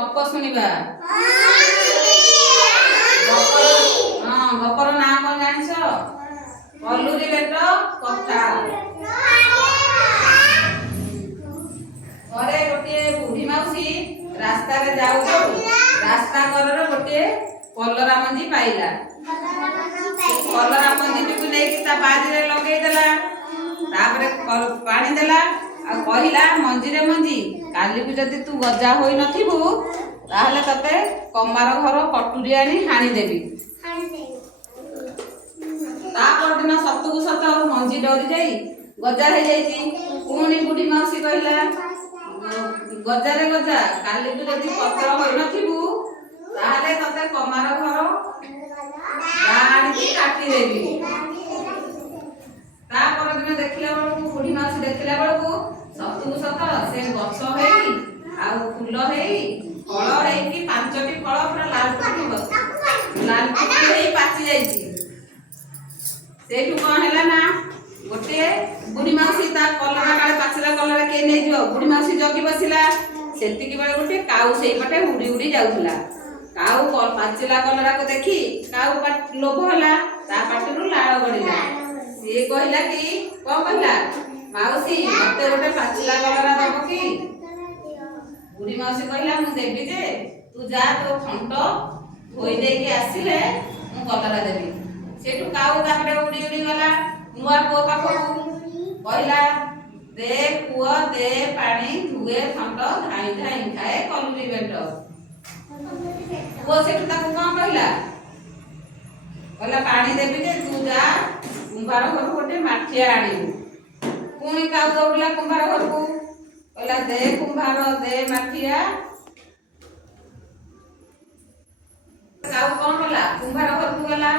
ଗପ ଶୁଣିବା। ଗପର ନାଁ କଣ ଜାଣିଛ? କଲୁରୀ ବେଟ କଥା। ଘରେ ଗୋଟିଏ ବୁଢୀ ମାଉସୀ ରାସ୍ତାରେ ଯାଉ ଯାଉ ରାସ୍ତା କରରେ ଗୋଟିଏ କଲରା ମଞ୍ଜି ପାଇଲା। କଲରା ମଞ୍ଜିଟିକୁ ନେଇକି ତା ବାଡ଼ିରେ ଲଗେଇଦେଲା। ତାପରେ ପାଣି ଦେଲା ଆଉ କହିଲା, ମଞ୍ଜିରେ ମଞ୍ଜି, କାଲିକୁ ଯଦି ତୁ ଗଜା ହୋଇ ନଥିବୁ ତାହେଲେ ତତେ କମାର ଘର କଟୁରୀ ଆଣି ହାଣିଦେବି। ତା ପରଦିନ ସତକୁ ସତ ମଞ୍ଜି ଡରି ଯାଇ ଗଜା ହେଇଯାଇଛି। ପୁଣି ବୁଢୀ ମାଉସୀ କହିଲା, ଗଜାରେ ଗଜା, କାଲିକୁ ଯଦି ପତ୍ର ହୋଇନଥିବୁ ତାହେଲେ ତତେ କମାର ଘର ଆଣିକି କାଟିଦେବି। ତା ପରଦିନ ଦେଖିଲା ବେଳକୁ ବୁଢୀ ମାଉସୀ ଦେଖିଲା ବେଳକୁ ସତକୁ ସତ ସେ ଗଛ ହେଇ ଆଉ ଫୁଲ ହେଇ ଫଳ ହେଇକି 5ଟି ଫଳ ପୁରା ଲାଲ ହେଇ ପାଚି ଯାଇଛି। ସେଇଠୁ କଣ ହେଲା ନା, ଗୋଟିଏ ବୁଢୀ ମାଉସୀ ତା କଲରା କାଳେ ପାଚିଲା କଲରା କିଏ ନେଇଯିବ, ବୁଢୀ ମାଉସୀ ଜଗି ବସିଲା। ସେତିକି ବେଳେ ଗୋଟେ କାଉ ସେଇପଟେ ଉଡି ଉଡି ଯାଉଥିଲା। କାଉ ପାଚିଲା କଲରାକୁ ଦେଖି କାଉ ଲୋଭ ହେଲା, ତା ପାଟିରୁ ଲାଳ ଗଡିଲା। ସିଏ କହିଲା କି, କଣ କହିଲା, ମାଉସୀ ମତେ ଗୋଟେ ପାଚିଲା କଲରା ଦବ କି? ବୁଢୀ ମାଉସୀ କହିଲା, ମୁଁ ଦେବି ଯେ ତୁ ଯା ତୋ ଥଣ୍ଟ ଧୋଇ ଦେଇକି ଆସିଲେ ମୁଁ କଲରା ଦେବି। ସେଠୁ କାଉ ତାପରେ ଉଡି ଉଡି ଗଲା ନୂଆ ପୁଅ ପାଖକୁ। କହିଲା, ଦେ ପୁଅ ଦେ ପାଣି, ଧୁଏ ଥଣ୍ଟ, ଧାଇଁ ଧାଇଁ ଖାଏ କଲୁରୀ ବେଟ। ପୁଅ ସେଠୁ ତାକୁ କଣ କହିଲା, ପାଣି ଦେବି ଯେ ତୁ ଯା କୁମ୍ଭାର ଘରୁ ଗୋଟେ ମାଠିଆ ଆଣିବୁ। ପୁଣି କାଉ ଦୌଡ଼ିଲା କୁମ୍ଭାର ଘରକୁ। କହିଲା, ଦେ କୁମ୍ଭାର ଦେ ମାଠିଆ। କାଉ କଣ କଲା, କୁମ୍ଭାର ଘରକୁ ଗଲା।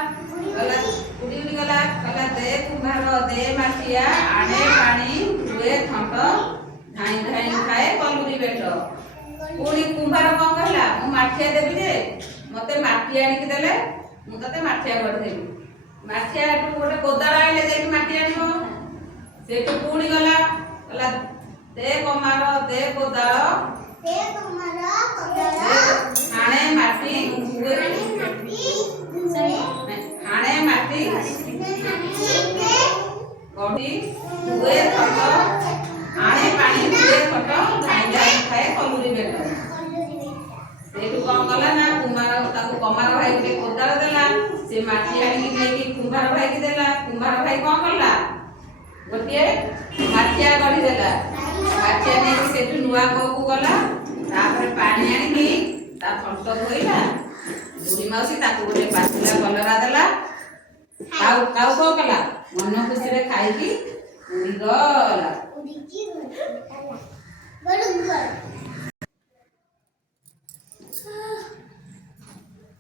ଉଡି ଉଡି ଗଲା, କହିଲା, ଦେ କୁମ୍ଭାର ଦେ ମାଠିଆ, ଆଣେ ପାଣି, ଧୁଏ ଥଣ୍ଟ, ଧାଇଁ ଧାଇଁ ଖାଏ କଲୁରୀ ବେଟ। ପୁଣି କୁମ୍ଭାର କଣ କହିଲା, ମୁଁ ମାଠିଆ ଦେବି ଯେ ମତେ ମାଟି ଆଣିକି ଦେଲେ ମୁଁ ତତେ ମାଠିଆ କରିଦେବି। ମାଠିଆ ଗୋଟେ କୋଦାଳ ଆଣିଲେ ଯାଇକି ମାଟି ଆଣିବ। ସେଇଠୁ ପୁଣି ଗଲା, କହିଲା, ଦେ କମାର ଦେ କୋଦାଳ, ହାଣେ ମାଟି ହାଣେ ମାଟି ଗଢି ଧୁଏ ଥଣ୍ଟ, ଆଣେ ପାଣି ଧୁଏ ଥଣ୍ଟ, ଧାଇଁ ଧାଇଁ ଖାଏ କଲୁରୀ ବେଟ। ସେଇଠୁ କଣ କଲା ନା, ତାକୁ କମାର ଭାଇ ଗୋଟେ କୋଦାଳ ଦେଲା। ସେ ମାଟି ଆଣିକି ନେଇକି କୁମ୍ଭାର ଭାଇକି ଦେଲା। କୁମ୍ଭାର ଭାଇ କଣ କଲା, ଗୋଟିଏ ମାଠିଆ ଗଢି ଦେଲା। ମାଠିଆ ନେଇକି ସେଠୁ ନୂଆ କୂଅକୁ ଗଲା। ତାପରେ ପାଣି ଆଣିକି ତା ଥଣ୍ଟ ଧୋଇଲା। ବୁଢୀ ମାଉସୀ ତାକୁ ଗୋଟେ ପାଚିଲା କଲରା ଦେଲା। କାଉ କଣ କଲା, ମନ ଖୁସିରେ ଖାଇକି ଉଡିଗଲା।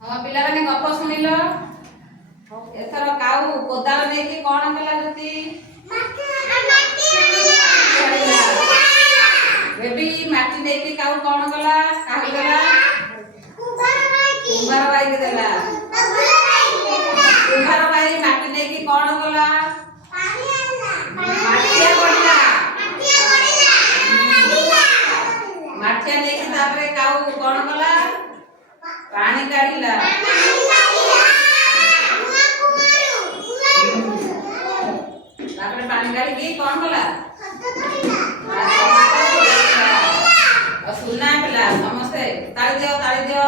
ହଁ ପିଲାମାନେ ଗପ ଶୁଣିଲ। ଏଥର କାଉ କୋଦାଳ ନେଇକି କଣ କଲା, ଜ୍ୟୋତି? ବେବି ମାଟି ନେଇକି କାଉ କଣ କଲା, କାହାକୁ ଦେଲା? କୁମ୍ଭାର ଭାଇକି ଦେଲା। କୁମ୍ଭାର ଭାଇ ମାଟି ନେଇକି କଣ କଲା, ମାଠିଆ ଗଢିଲା। ମାଠିଆ ନେଇକି ତାପରେ କାଉ କଣ କଲା, ପାଣି କାଢିଲା। ତାପରେ ପାଣି କାଢିକି କଣ କଲା, ସୁନା ପିଲା ସମସ୍ତେ ତାଳି ଦିଅ ତାଳି ଦିଅ।